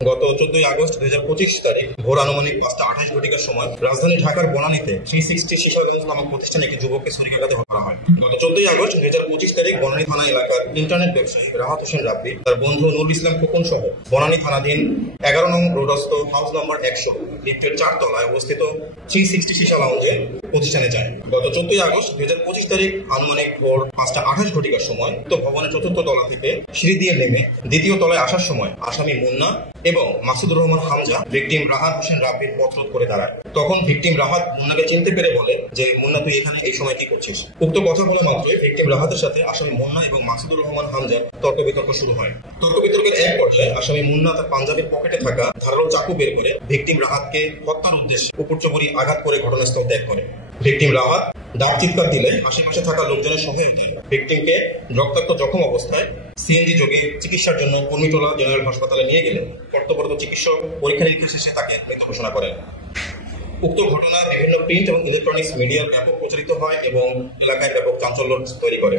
গত 14 আগস্ট 2025 তারিখ ভোর আনুমানিক 5:28 ঘটিকার সময় রাজধানী ঢাকার বনানীতে 360 শিশাগঞ্জ নামক প্রতিষ্ঠানে একটি যুবককে ছুরিকাঘাতে হত্যা করা হয়। গত 14 আগস্ট 2025 তারিখ বনানী থানা এলাকার ইন্টারনেট ব্যবসায়ী রাহাত হোসেন রাব্বি তার বন্ধু নুরুল ইসলাম খোকন সহ বনানী থানাধীন 11 নং রোডস্থ হাউস নম্বর 100 লিফটের 4 তলায় অবস্থিত 360 শিশা লাউঞ্জে প্রতিষ্ঠানে যায়। গত 14 আগস্ট 2025 তারিখ আনুমানিক ভোর 5:28 ঘটিকার সময় উক্ত ভবনের 4র্থ তলা থেকে সিঁড়ি দিয়ে নেমে 2য় তলায় আসার সময় আসামি মুন্না এবং মাসুদুর রহমান হামজা ভিকটিম রাহাত হোসেন রাব্বির পথরোধ করে দাঁড়ায়। তখন ভিকটিম রাহাত মুন্নাকে চিনতে পেরে বলে যে, মুন্না, তুই এখানে এই সময় কি করছিস? উক্ত কথা বলা মাত্রই ভিকটিম রাহাতের সাথে আসামি মুন্না এবং মাসুদুর রহমান হামজার তর্ক বিতর্ক শুরু হয়। তর্ক বিতর্কের এক পর্যায়ে আসামি মুন্না তার পাঞ্জাবির পকেটে থাকা ধারালো চাকু বের করে ভিকটিম রাহাতকে হত্যার উদ্দেশ্যে উপর্যুপরি আঘাত করে ঘটনাস্থল ত্যাগ করে। ভিকটিম রাহাত ডাক চিৎকার দিলে আশেপাশে থাকা লোকজনের সহায়তায় ভিকটিমকে রক্তাক্ত জখম অবস্থায় সিএনজি যোগে চিকিৎসার জন্য কুর্মিটোলা জেনারেল হাসপাতালে নিয়ে গেলে কর্তব্যরত চিকিৎসক পরীক্ষা নিরীক্ষা শেষে তাকে মৃত ঘোষণা করেন। উক্ত ঘটনা বিভিন্ন প্রিন্ট এবং ইলেকট্রনিক্স মিডিয়ার ব্যাপক প্রচারিত হয় এবং এলাকায় ব্যাপক চাঞ্চল্য তৈরি করে।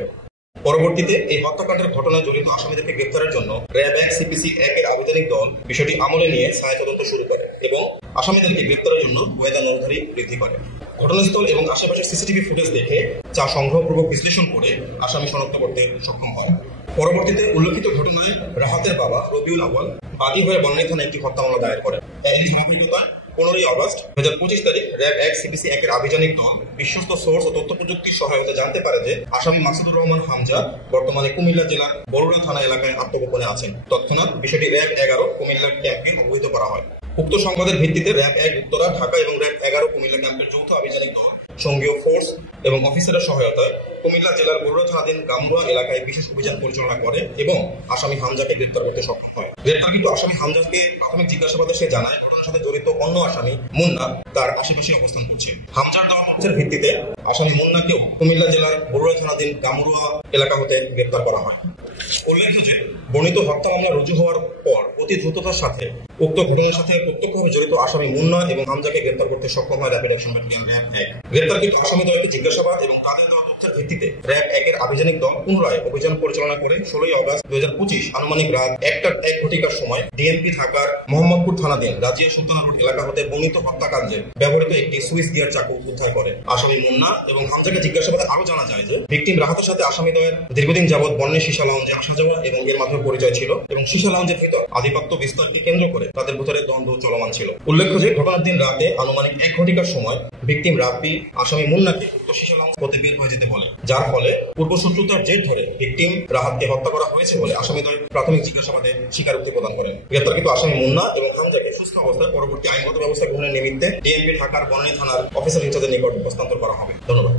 পরবর্তীতে এই হত্যাকাণ্ডের ঘটনায় জড়িত আসামিদেরকে গ্রেফতারের জন্য র্যাব 1 CPC 1 এর আবেদনিক দল বিষয়টি আমলে নিয়ে ছায়া তদন্ত শুরু করে এবং আসামিদেরকে গ্রেফতারের জন্য ওয়েদা নজরদারি বৃদ্ধি করে। ঘটনাস্থল এবং আশেপাশের সিসিটিভি ফুটেজ দেখে যা সংগ্রহপূর্বক বিশ্লেষণ করে আসামি শনাক্ত করতে সক্ষম হয়। পরবর্তীতে উল্লেখিত ঘটনায় রাহাতের বাবা রবিউল আউয়াল বাদী হয়ে বনানী থানায় একটি হত্যা মামলা দায়ের করেন। এরই ধারাবাহিকতায় 15 আগস্ট 2025 তারিখ র্যাব 1 CPC 1 এর আভিযানিক দল বিশ্বস্ত সোর্স ও তথ্য প্রযুক্তির সহায়তা জানতে পারে যে আসামি মাসুদুর রহমান হামজা বর্তমানে কুমিল্লা জেলার বরুড়া থানা এলাকায় আত্মগোপনে আছেন। তৎক্ষণাৎ বিষয়টি র্যাব 11 কুমিল্লা ক্যাম্পকে অবহিত করা হয়। উক্ত সংবাদের ভিত্তিতে র্যাব 1 উত্তরা ঢাকা এবং র্যাব 11 কুমিল্লা ক্যাম্পের যৌথ আভিযানিক দল সঙ্গীয় ফোর্স এবং অফিসারের সহায়তায় কুমিল্লা জেলার বরুড়া থানাধীন গামুয়া এলাকায় বিশেষ অভিযান পরিচালনা করে এবং আসামি হামজাকে গ্রেপ্তার করতে সক্ষম হয়। গ্রেপ্তারকৃত আসামি হামজাকে প্রাথমিক জিজ্ঞাসাবাদে সে জানায় ঘটনার সাথে জড়িত অন্য আসামি মুন্না তার আশেপাশে অবস্থান করছে। হামজার দেওয়া তথ্যের ভিত্তিতে আসামি মুন্নাকেও কুমিল্লা জেলার বরুড়া থানাধীন গামুয়া এলাকা হতে গ্রেপ্তার করা হয়। উল্লেখ্য যে বর্ণিত হত্যা মামলা রুজু হওয়ার পর অতি দ্রুততার সাথে উক্ত ঘটনার সাথে প্রত্যক্ষভাবে জড়িত আসামি মুন্না এবং হামজাকে গ্রেপ্তার করতে সক্ষম হয় র্যাপিড অ্যাকশন ব্যাটালিয়ন র্যাব 1। গ্রেপ্তারকৃত আসামি দলকে জিজ্ঞাসাবাদ এবং তাদের দেওয়া তথ্যের ভিত্তিতে র্যাব 1 এর আভিযানিক দল পুনরায় অভিযান পরিচালনা করে 16 আগস্ট 2025 আনুমানিক রাত 1:01 ঘটিকার সময় ডিএমপি ঢাকার মোহাম্মদপুর থানাধীন রাজিয়া সুলতানা রোড এলাকা হতে বর্ণিত হত্যাকাণ্ডে ব্যবহৃত একটি সুইস গিয়ার চাকু উদ্ধার করে। আসামি মুন্না এবং হামজাকে জিজ্ঞাসাবাদে আরো জানা যায় যে ভিকটিম রাহাতের সাথে আসামি দ্বয়ের দীর্ঘদিন যাবৎ বর্ণের সীসা লাউঞ্জে আসা যাওয়া এবং এর মাধ্যমে পরিচয় ছিল এবং সীসা লাউঞ্জের ভিতর আধিপত্য বিস্তারকে কেন্দ্র করে তাদের ভিতরে দ্বন্দ্ব চলমান ছিল। উল্লেখ্য যে ঘটনার দিন রাতে আনুমানিক 1 ঘটিকার সময় ভিকটিম রাব্বি আসামি মুন্নাকে উক্ত সীসা লাউঞ্জ হতে বের হয়ে যেতে বলে, যার ফলে পূর্বশত্রুতার জের ধরে ভিকটিম রাহাতকে হত্যা করা হয়েছে বলে আসামি দ্বয় প্রাথমিক জিজ্ঞাসাবাদে স্বীকারোক্তি প্রদান করেন। গ্রেপ্তারকৃত আসামি মুন্না এবং হামজাকে সুস্থ অবস্থায় পরবর্তী আইনগত ব্যবস্থা গ্রহণের নিমিত্তে ডিএমপি ঢাকার বনানী থানার অফিসার ইনচার্জের নিকট হস্তান্তর করা হবে। ধন্যবাদ।